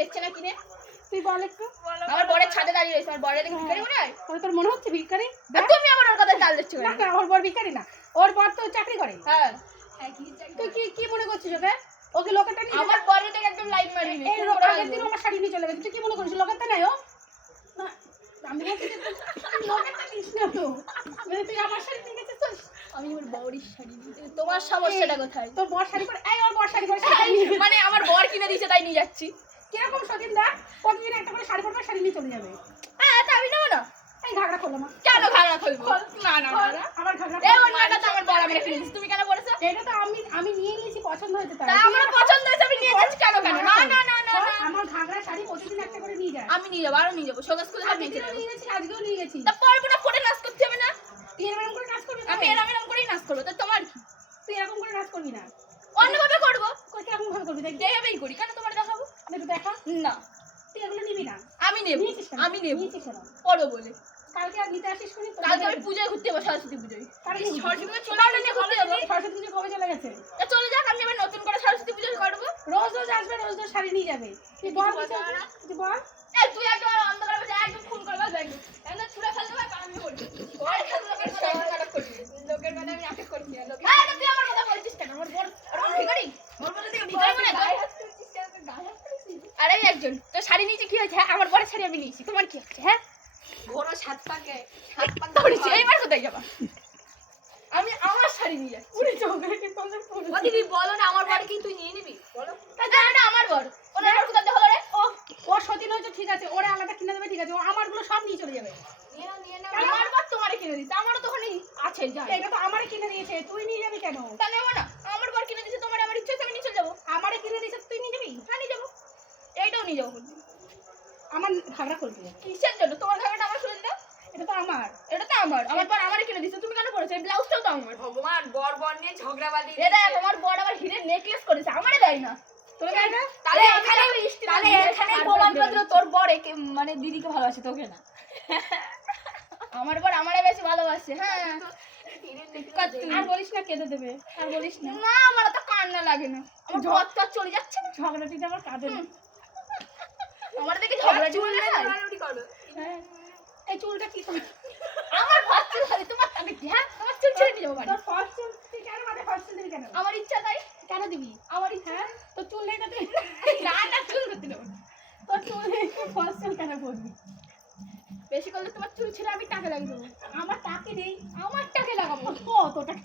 দেখছে না কিনে তুই বল একটু। আমার বরের ছাদে দাঁড়িয়ে রয়েছে, আমার বরের দেখে ভিখারি মনে হয়? তোর মনে হচ্ছে ভিখারি? তুমি আমার ওর কথা চাল দিচ্ছ না ওর বর ভিখারি না, ওর বর তো চাকরি করে। হ্যাঁ তুই কি মনে করছিস ওকে? ওকে লোকেরটা নিয়ে আমার বরের দেখে একদম লাইন মারি এই আগের দিন আমার শাড়ি নিয়ে চলে গেছে, তুই কি মনে করিস লোকেরটা নাই ও? না আমি বলছি যে তুই লোকেরটা নিস না তো, মানে তুই আমার শাড়ি নিয়ে গেছিস তো। আমি আমার বরের শাড়ি নিতে, তোমার সমস্যাটা কোথায়? তোর বর শাড়ি পরে, এই ওর বর শাড়ি পরে মানে আমার বর কিনে দিয়েছে তাই নিয়ে যাচ্ছি। কিরকম সতীন দা প্রতিদিন একটা করে শাড়ি পরবে, শাড়ি নিয়ে চলে যাবে। হ্যাঁ তা আমি নেবো না। এই ঘাগড়া খোলো মা। কেন ঘাগড়া খুলবো? না না না আমার ঘাগড়া এই ওনাটা তো আমার বর আমি রেখে দিয়েছি, তুমি কেন বলেছো? এটা তো আমি নিয়ে নিয়েছি, পছন্দ হয়েছে তাই। তা আমার পছন্দ হয়েছে আমি নিয়ে যাচ্ছি, কেন কেন? না না না না আমার ঘাগড়া শাড়ি প্রতিদিন একটা করে নিয়ে যায়। আমি নিয়ে যাবো, আরো নিয়ে যাবো, সোজা স্কুলে সব নিয়ে যাবো। নিয়ে গেছি, আজকেও নিয়ে গেছি। তা পারবো না, পরে নাচ করতে হবে না? তুই এরকম করে নাচ করবি? আমি এরম এরম করেই নাচ করবো, তা তোমার কি? তুই এরকম করে নাচ করবি না, অন্যভাবে করবো। কেমন ভাবে করবি? দেখ এইভাবেই করি, কেন তোমার দেখাবো? একটু দেখা। না তুই এগুলো নিবি না। আমি নেবো, নিয়েছিস কেন? আমি নেবো, নিয়েছিস কেন? পড়ো বলে। কালকে আর নিতে আসিস কোনি? কালকে আমি পূজায় ঘুরতে যাবো, সরস্বতী পুজোয়। কালকে সরস্বতী পুজো চলে আসলে নিয়ে ঘুরতে যাবো। সরস্বতী পুজো কবে চলে গেছে? তা চলে যাক, আমি এবার নতুন করে সরস্বতী পুজো করবো। রোজ রোজ আসবে, রোজ রোজ শাড়ি নিয়ে যাবে। তুই বল কিছু, তুই বল। এই তুই একদম অন্ধকার বসে একদম খুন করে বসবে, একদম ছুঁড়ে ফেলতে হবে, কারণ আমি বলছি লোকের কথা একদম নাটক করবি, লোকের কথা আমি নাটক করছি না। লোকের তুই আমার কথা বলছিস কেন? আমার বর ভিখারি, আমার বলে থেকে ভিখারি মনে হয়। আরে একজন তো শাড়ি নিয়েছি, কি হয়েছে? হ্যাঁ আমার বরের শাড়ি আমি নিয়েছি, তোমার কি হচ্ছে? হ্যাঁ বড় সাত পাকে ধরেছি, এইবার কোথায় যাবা? আমি আমার শাড়ি নিয়ে যাচ্ছি। পুরি চৌকাঠে তোমরা পুরো। ও দিদি বলো না আমার বাড়ি কি তুই নিয়ে নিবি বলো? তা জানো না আমার বর, ওনার বর কোথায় হলো রে? ও সতীন হয়েছে ঠিক আছে, ওরা আলাদা কিনে দেবে ঠিক আছে, ও আমারগুলো সব নিয়ে চলে যাবে। নিয়ে নাও আমার বর তোমারে কিনে দিচ্ছে, আমারও তো ওখানে আছে যাই। এটা তো আমারই কিনে দিয়েছে, তুই নিয়ে যাবি কেন? তা নেবো না, আমার বর কিনে দিচ্ছে, তোমার আমার ইচ্ছে আছে আমি নিয়ে চলে যাবো। আমারই কিনে দিয়েছে, তুই নিয়ে যাবি? হ্যাঁ নিয়ে যাবো, এইটাও নিয়ে যাবো। আমার ঘাগড়া করবি? কিসের জন্য? তোমার ঘাগড়াটা আমার শুনে দাও। এটা তো আমার। এটা তো আমার বর আমারই কিনে দিচ্ছে, তুমি কেন করেছো? এই ব্লাউজটাও তো আমার। ভগবান বর বর নিয়ে ঝগড়াবাদি এ দেখ আমার বর আবার হিরের নেকলেস করেছে, আমারে দেয় না। তোকে দেয় না? তাহলে এখানে প্রমাণ করলো তোর বর একে মানে দিদিকে ভালোবাসে তোকে না। আমার বর আমারে বেশি ভালোবাসে। হ্যাঁ আর বলিস না, কেঁদে দেবে, আর বলিস না। না আমার তো কান্না লাগে না, আমার বর তো আর চলে যাচ্ছে না। ঝগড়াটিতে আমার কাঁদে না। আমার দেখে ঝগড়াটি বলে না। হ্যাঁ এই চুলটা কি তুমি? আমার ভাত চুল খালি তোমার, আমি হ্যাঁ তোমার চুল ছেড়ে দিয়ে যাবো বাড়ি। তোর ফল চুল তুই কেন মাথায় ফল চুল দিবি কেন? আমার ইচ্ছা তাই। কেন দিবি? আমার ইচ্ছা। হ্যাঁ তোর চুল নেই না তুই? না না চুল করতে দেবো না। তোর চুল নেই, তুই ফল চুল কেন করবি? বেশি করলে তোমার চুল ছেড়ে আমি টাকা লাগিয়ে দেবো। আমার টাকে নেই, আমার টাকা লাগাবো। কত টাকা?